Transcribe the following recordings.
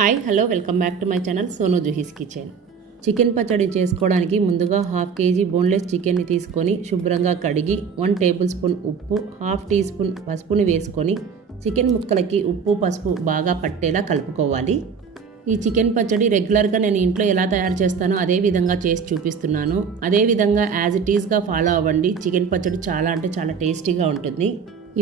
Hi hello welcome back to my channel Sonu Juhi's kitchen. Chicken పచ్చడి చేసుకోవడానికి ముందుగా 1/2 kg బోన్లెస్ చికెన్ని తీసుకొని శుభ్రంగా కడిగి 1 టేబుల్ స్పూన్ ఉప్పు 1/2 టీ స్పూన్ పసుపుని వేసుకొని చికెన్ ముక్కలకి ఉప్పు పసుపు బాగా పట్టేలా కలుపుకోవాలి. ఈ చికెన్ పచ్చడి రెగ్యులర్గా నేను ఇంట్లో ఎలా తయారు చేస్తానో అదే విధంగా చేసి చూపిస్తున్నాను. అదే విధంగా యాజ్ ఇట్ ఈస్గా ఫాలో అవ్వండి. చికెన్ పచ్చడి చాలా అంటే చాలా టేస్టీగా ఉంటుంది.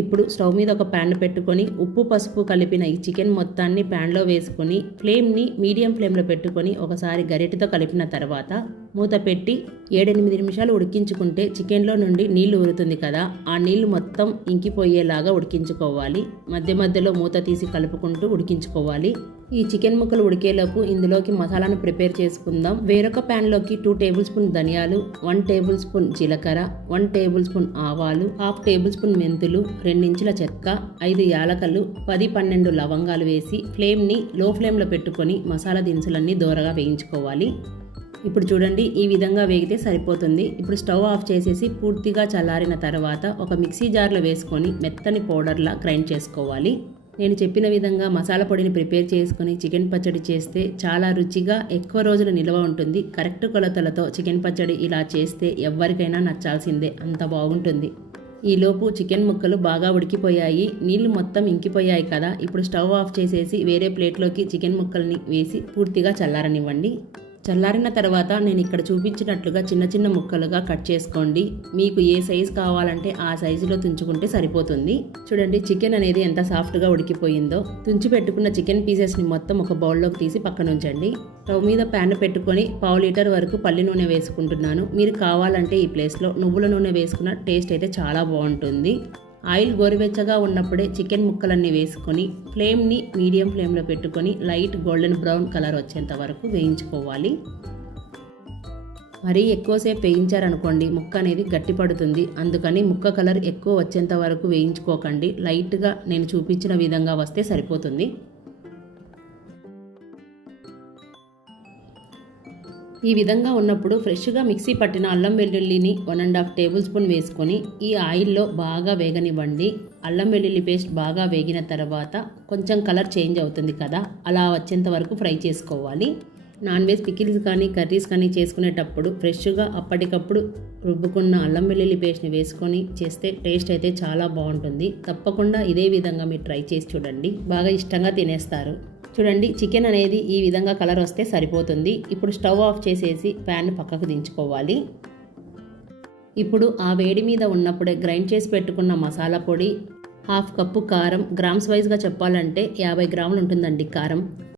ఇప్పుడు స్టవ్ మీద ఒక ప్యాన్ పెట్టుకొని ఉప్పు పసుపు కలిపిన ఈ చికెన్ మొత్తాన్ని ప్యాన్లో వేసుకొని ఫ్లేమ్ని మీడియం ఫ్లేమ్లో పెట్టుకొని ఒకసారి గరిటెతో కలిపిన తర్వాత మూత పెట్టి 7-8 నిమిషాలు ఉడికించుకుంటే చికెన్లో నుండి నీళ్లు ఊరుతుంది కదా, ఆ నీళ్లు మొత్తం ఇంకిపోయేలాగా ఉడికించుకోవాలి. మధ్య మధ్యలో మూత తీసి కలుపుకుంటూ ఉడికించుకోవాలి. ఈ చికెన్ ముక్కలు ఉడికేలోపు ఇందులోకి మసాలాను ప్రిపేర్ చేసుకుందాం. వేరొక ప్యాన్లోకి 2 టేబుల్ స్పూన్ ధనియాలు, 1 టేబుల్ స్పూన్ జీలకర్ర, 1 టేబుల్ స్పూన్ ఆవాలు, 1/2 టేబుల్ స్పూన్ మెంతులు, 2 ఇంచుల చెక్క, 5 యాలకలు, 10-12 లవంగాలు వేసి ఫ్లేమ్ని లో ఫ్లేమ్లో పెట్టుకొని మసాలా దినుసులన్నీ దోరగా వేయించుకోవాలి. ఇప్పుడు చూడండి, ఈ విధంగా వేగితే సరిపోతుంది. ఇప్పుడు స్టవ్ ఆఫ్ చేసేసి పూర్తిగా చల్లారిన తర్వాత ఒక మిక్సీ జార్లో వేసుకొని మెత్తని పౌడర్లా గ్రైండ్ చేసుకోవాలి. నేను చెప్పిన విధంగా మసాలా పొడిని ప్రిపేర్ చేసుకొని చికెన్ పచ్చడి చేస్తే చాలా రుచిగా ఎక్కువ రోజులు నిల్వ ఉంటుంది. కరెక్ట్ కొలతలతో చికెన్ పచ్చడి ఇలా చేస్తే ఎవరికైనా నచ్చాల్సిందే, అంత బాగుంటుంది. ఈలోపు చికెన్ ముక్కలు బాగా ఉడికిపోయాయి, నీళ్లు మొత్తం ఇంకిపోయాయి కదా. ఇప్పుడు స్టవ్ ఆఫ్ చేసేసి వేరే ప్లేట్లోకి చికెన్ ముక్కల్ని వేసి పూర్తిగా చల్లారనివ్వండి. చల్లారిన తర్వాత నేను ఇక్కడ చూపించినట్లుగా చిన్న చిన్న ముక్కలుగా కట్ చేసుకోండి. మీకు ఏ సైజు కావాలంటే ఆ సైజులో తుంచుకుంటే సరిపోతుంది. చూడండి, చికెన్ అనేది ఎంత సాఫ్ట్గా ఉడికిపోయిందో. తుంచి పెట్టుకున్న చికెన్ పీసెస్ని మొత్తం ఒక బౌల్లోకి తీసి పక్కన ఉంచండి. స్టవ్ మీద ప్యాన్ పెట్టుకొని 1/2 లీటర్ వరకు పల్లి నూనె వేసుకుంటున్నాను. మీరు కావాలంటే ఈ ప్లేస్లో నువ్వుల నూనె వేసుకున్న టేస్ట్ అయితే చాలా బాగుంటుంది. ఆయిల్ గోరువెచ్చగా ఉన్నప్పుడే చికెన్ ముక్కలన్నీ వేసుకొని ఫ్లేమ్ని మీడియం ఫ్లేమ్లో పెట్టుకొని లైట్ గోల్డెన్ బ్రౌన్ కలర్ వచ్చేంత వరకు వేయించుకోవాలి. మరీ ఎక్కువసేపు వేయించారనుకోండి ముక్క అనేది గట్టిపడుతుంది. అందుకని ముక్క కలర్ ఎక్కువ వచ్చేంత వరకు వేయించుకోకండి. లైట్గా నేను చూపించిన విధంగా వస్తే సరిపోతుంది. ఈ విధంగా ఉన్నప్పుడు ఫ్రెష్గా మిక్సీ పట్టిన అల్లం వెల్లుల్లిని 1.5 టేబుల్ స్పూన్ వేసుకొని ఈ ఆయిల్లో బాగా వేగనివ్వండి. అల్లం వెల్లుల్లి పేస్ట్ బాగా వేగిన తర్వాత కొంచెం కలర్ చేంజ్ అవుతుంది కదా, అలా వచ్చేంత వరకు ఫ్రై చేసుకోవాలి. నాన్ వెజ్ పికిల్స్ కానీ కర్రీస్ కానీ చేసుకునేటప్పుడు ఫ్రెష్గా అప్పటికప్పుడు రుబ్బుకున్న అల్లం వెల్లుల్లి పేస్ట్ని వేసుకొని చేస్తే టేస్ట్ అయితే చాలా బాగుంటుంది. తప్పకుండా ఇదే విధంగా మీరు ట్రై చేసి చూడండి, బాగా ఇష్టంగా తినేస్తారు. చూడండి, చికెన్ అనేది ఈ విధంగా కలర్ వస్తే సరిపోతుంది. ఇప్పుడు స్టవ్ ఆఫ్ చేసేసి ప్యాన్ పక్కకు దించుకోవాలి. ఇప్పుడు ఆ వేడి మీద ఉన్నప్పుడే గ్రైండ్ చేసి పెట్టుకున్న మసాలా పొడి, 1/2 కప్పు కారం, గ్రామ్స్ వైజ్గా చెప్పాలంటే 50 గ్రాములు ఉంటుందండి కారం.